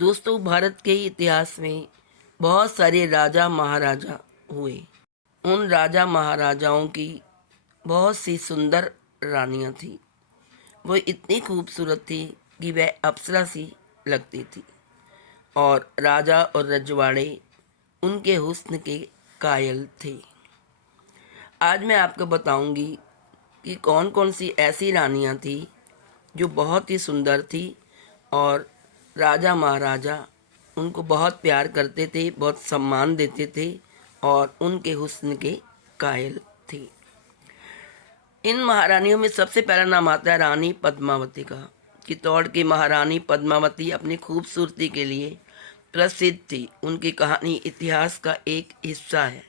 दोस्तों, भारत के इतिहास में बहुत सारे राजा महाराजा हुए। उन राजा महाराजाओं की बहुत सी सुंदर रानियां थी। वो इतनी खूबसूरत थी कि वह अप्सरा सी लगती थी और राजा और रजवाड़े उनके हुस्न के कायल थे। आज मैं आपको बताऊंगी कि कौन कौन सी ऐसी रानियां थी जो बहुत ही सुंदर थी और राजा महाराजा उनको बहुत प्यार करते थे, बहुत सम्मान देते थे और उनके हुस्न के कायल थे। इन महारानियों में सबसे पहला नाम आता है रानी पद्मावती का। चित्तौड़ की महारानी पद्मावती अपनी खूबसूरती के लिए प्रसिद्ध थी। उनकी कहानी इतिहास का एक हिस्सा है।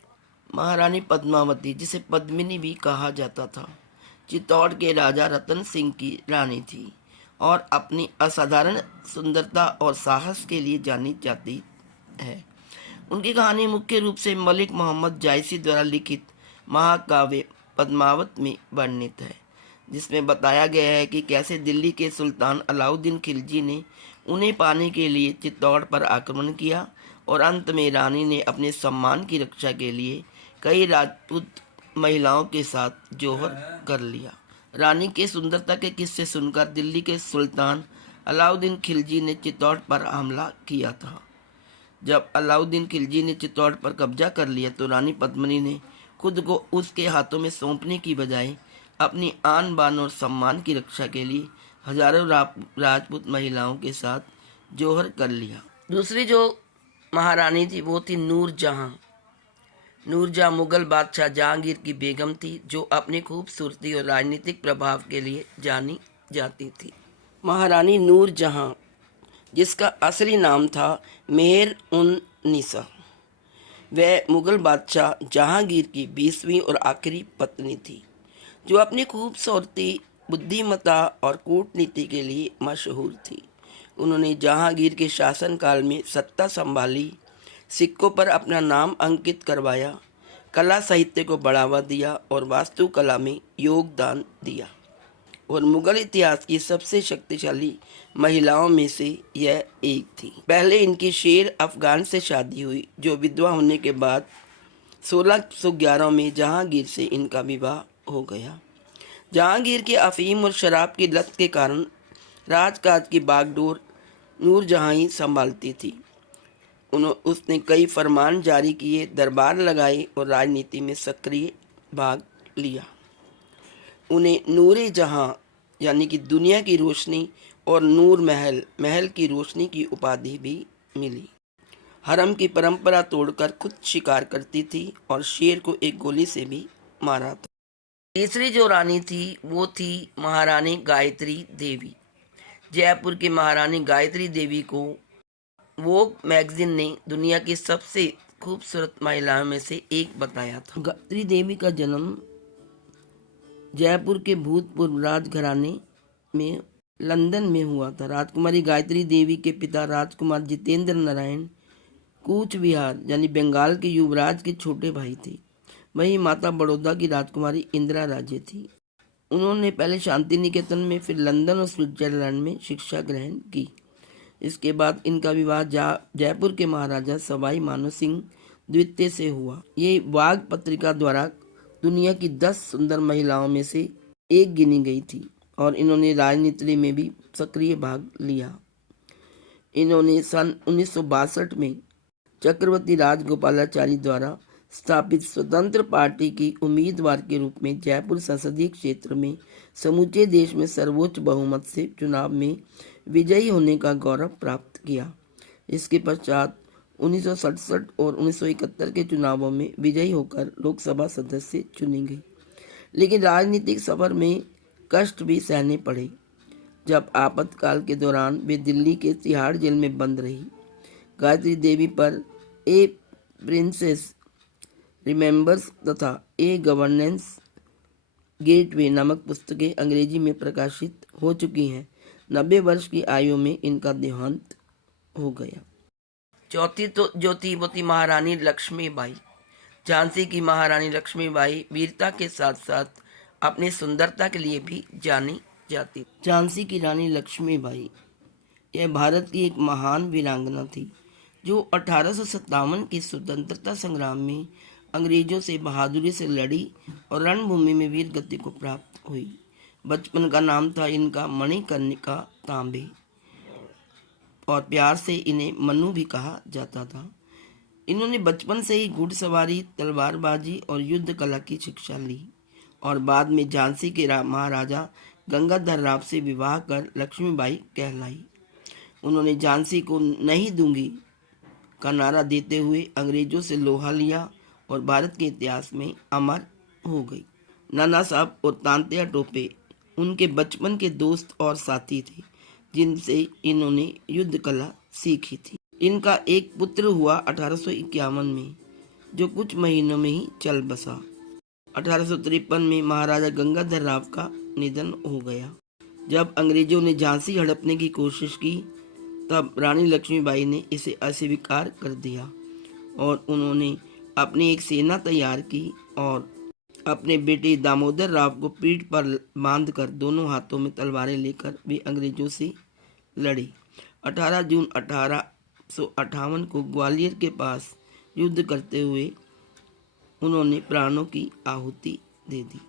महारानी पद्मावती, जिसे पद्मिनी भी कहा जाता था, चित्तौड़ के राजा रतन सिंह की रानी थी और अपनी असाधारण सुंदरता और साहस के लिए जानी जाती है। उनकी कहानी मुख्य रूप से मलिक मोहम्मद जायसी द्वारा लिखित महाकाव्य पद्मावत में वर्णित है, जिसमें बताया गया है कि कैसे दिल्ली के सुल्तान अलाउद्दीन खिलजी ने उन्हें पाने के लिए चित्तौड़ पर आक्रमण किया और अंत में रानी ने अपने सम्मान की रक्षा के लिए कई राजपूत महिलाओं के साथ जोहर कर लिया। रानी के सुंदरता के किस्से सुनकर दिल्ली के सुल्तान अलाउद्दीन खिलजी ने चित्तौड़ पर हमला किया था। जब अलाउद्दीन खिलजी ने चित्तौड़ पर कब्जा कर लिया तो रानी पद्मिनी ने खुद को उसके हाथों में सौंपने की बजाय अपनी आन बान और सम्मान की रक्षा के लिए हजारों राजपूत महिलाओं के साथ जोहर कर लिया। दूसरी जो महारानी थी वो थी नूरजहां। नूरजहां मुगल बादशाह जहांगीर की बेगम थी, जो अपनी खूबसूरती और राजनीतिक प्रभाव के लिए जानी जाती थी। महारानी नूरजहां, जिसका असली नाम था मेहर उन निसा, वह मुगल बादशाह जहांगीर की 20वीं और आखिरी पत्नी थी, जो अपनी खूबसूरती, बुद्धिमत्ता और कूटनीति के लिए मशहूर थी। उन्होंने जहांगीर के शासनकाल में सत्ता संभाली, सिक्कों पर अपना नाम अंकित करवाया, कला साहित्य को बढ़ावा दिया और वास्तुकला में योगदान दिया और मुगल इतिहास की सबसे शक्तिशाली महिलाओं में से यह एक थी। पहले इनकी शेर अफगान से शादी हुई, जो विधवा होने के बाद 1611 में जहांगीर से इनका विवाह हो गया। जहांगीर के अफीम और शराब की लत के कारण राजकाज की बागडोर नूरजहां ही संभालती थी। उसने कई फरमान जारी किए, दरबार लगाए और राजनीति में सक्रिय भाग लिया। उन्हें नूरे जहां यानी कि दुनिया की रोशनी और नूर महल की रोशनी की उपाधि भी मिली। हरम की परंपरा तोड़कर खुद शिकार करती थी और शेर को एक गोली से भी मारा था। तीसरी जो रानी थी वो थी महारानी गायत्री देवी। जयपुर की महारानी गायत्री देवी को वोग मैगजीन ने दुनिया की सबसे खूबसूरत महिलाओं में से एक बताया था। गायत्री देवी का जन्म जयपुर के भूतपूर्व राजघराने में लंदन में हुआ था। राजकुमारी गायत्री देवी के पिता राजकुमार जितेंद्र नारायण कूच विहार यानी बंगाल के युवराज के छोटे भाई थे। वहीं माता बड़ौदा की राजकुमारी इंदिरा राजे थी। उन्होंने पहले शांति निकेतन में, फिर लंदन और स्विट्जरलैंड में शिक्षा ग्रहण की। इसके बाद इनका विवाह जयपुर के महाराजा सवाई मानो सिंह द्वितीय से हुआ। ये वाग पत्रिका द्वारा दुनिया की 10 सुंदर महिलाओं में से एक गिनी गई थी और इन्होंने राजनीति में भी सक्रिय भाग लिया। इन्होंने सन 1962 में चक्रवर्ती राजगोपालाचारी द्वारा स्थापित स्वतंत्र पार्टी की उम्मीदवार के रूप में जयपुर संसदीय क्षेत्र में समूचे देश में सर्वोच्च बहुमत से चुनाव में विजयी होने का गौरव प्राप्त किया। इसके पश्चात 1967 और 1971 के चुनावों में विजयी होकर लोकसभा सदस्य चुनी गई, लेकिन राजनीतिक सफर में कष्ट भी सहने पड़े। जब आपातकाल के दौरान वे दिल्ली के तिहाड़ जेल में बंद रही। गायत्री देवी पर ए प्रिंसेस रिमेंबर्स तथा ए गवर्नेंस गेटवे नामक पुस्तकें अंग्रेजी में प्रकाशित हो चुकी हैं। 90 वर्ष की आयु में इनका देहांत हो गया। चौथी तो जो थी वो थी महारानी लक्ष्मीबाई। झांसी की महारानी लक्ष्मीबाई वीरता के साथ साथ अपनी सुंदरता के लिए भी जानी जाती। झांसी की रानी लक्ष्मीबाई यह भारत की एक महान वीरांगना थी जो 1857 के स्वतंत्रता संग्राम में अंग्रेजों से बहादुरी से लड़ी और रणभूमि में वीर गति को प्राप्त हुई। बचपन का नाम था इनका मणिकर्णिका तांबे और प्यार से इन्हें मनु भी कहा जाता था। इन्होंने बचपन से ही घुड़सवारी, तलवारबाजी और युद्ध कला की शिक्षा ली और बाद में झांसी के महाराजा गंगाधर राव से विवाह कर लक्ष्मीबाई कहलाई। उन्होंने झांसी को नहीं दूंगी का नारा देते हुए अंग्रेजों से लोहा लिया और भारत के इतिहास में अमर हो गई। नाना साहब और तांत्या टोपे उनके बचपन के दोस्त और साथी थे जिनसे इन्होंने युद्ध कला सीखी थी। इनका एक पुत्र हुआ 1851 में जो कुछ महीनों में ही चल बसा। 1853 में महाराजा गंगाधर राव का निधन हो गया। जब अंग्रेजों ने झांसी हड़पने की कोशिश की तब रानी लक्ष्मीबाई ने इसे अस्वीकार कर दिया और उन्होंने अपनी एक सेना तैयार की और अपने बेटे दामोदर राव को पीठ पर बांधकर दोनों हाथों में तलवारें लेकर वे अंग्रेजों से लड़े। 18 जून 1858 को ग्वालियर के पास युद्ध करते हुए उन्होंने प्राणों की आहुति दे दी।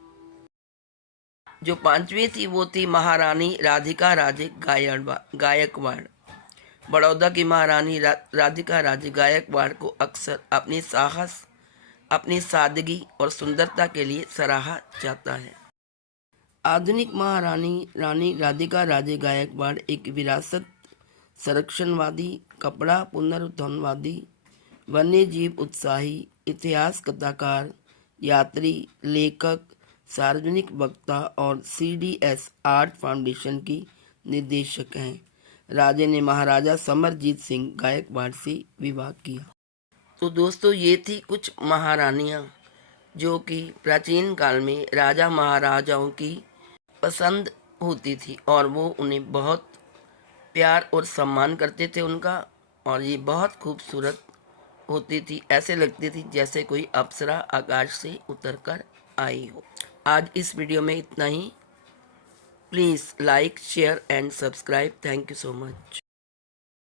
जो पांचवी थी वो थी महारानी राधिका राजे गायकवाड़। बड़ौदा की महारानी राधिका राजे गायकवाड़ को अक्सर अपनी साहस, अपनी सादगी और सुंदरता के लिए सराहा जाता है। आधुनिक महारानी रानी राधिका राजे गायकवाड़ एक विरासत संरक्षणवादी, कपड़ा पुनरुत्थानवादी, वन्यजीव उत्साही, इतिहास कथाकार, यात्री, लेखक, सार्वजनिक वक्ता और CDS आर्ट फाउंडेशन की निदेशक हैं। राजे ने महाराजा समरजीत सिंह गायकवाड़ से विवाह किया। तो दोस्तों ये थी कुछ महारानियां जो कि प्राचीन काल में राजा महाराजाओं की पसंद होती थी और वो उन्हें बहुत प्यार और सम्मान करते थे उनका, और ये बहुत खूबसूरत होती थी। ऐसे लगती थी जैसे कोई अप्सरा आकाश से उतरकर आई हो। आज इस वीडियो में इतना ही। Please like, share and subscribe. Thank you so much.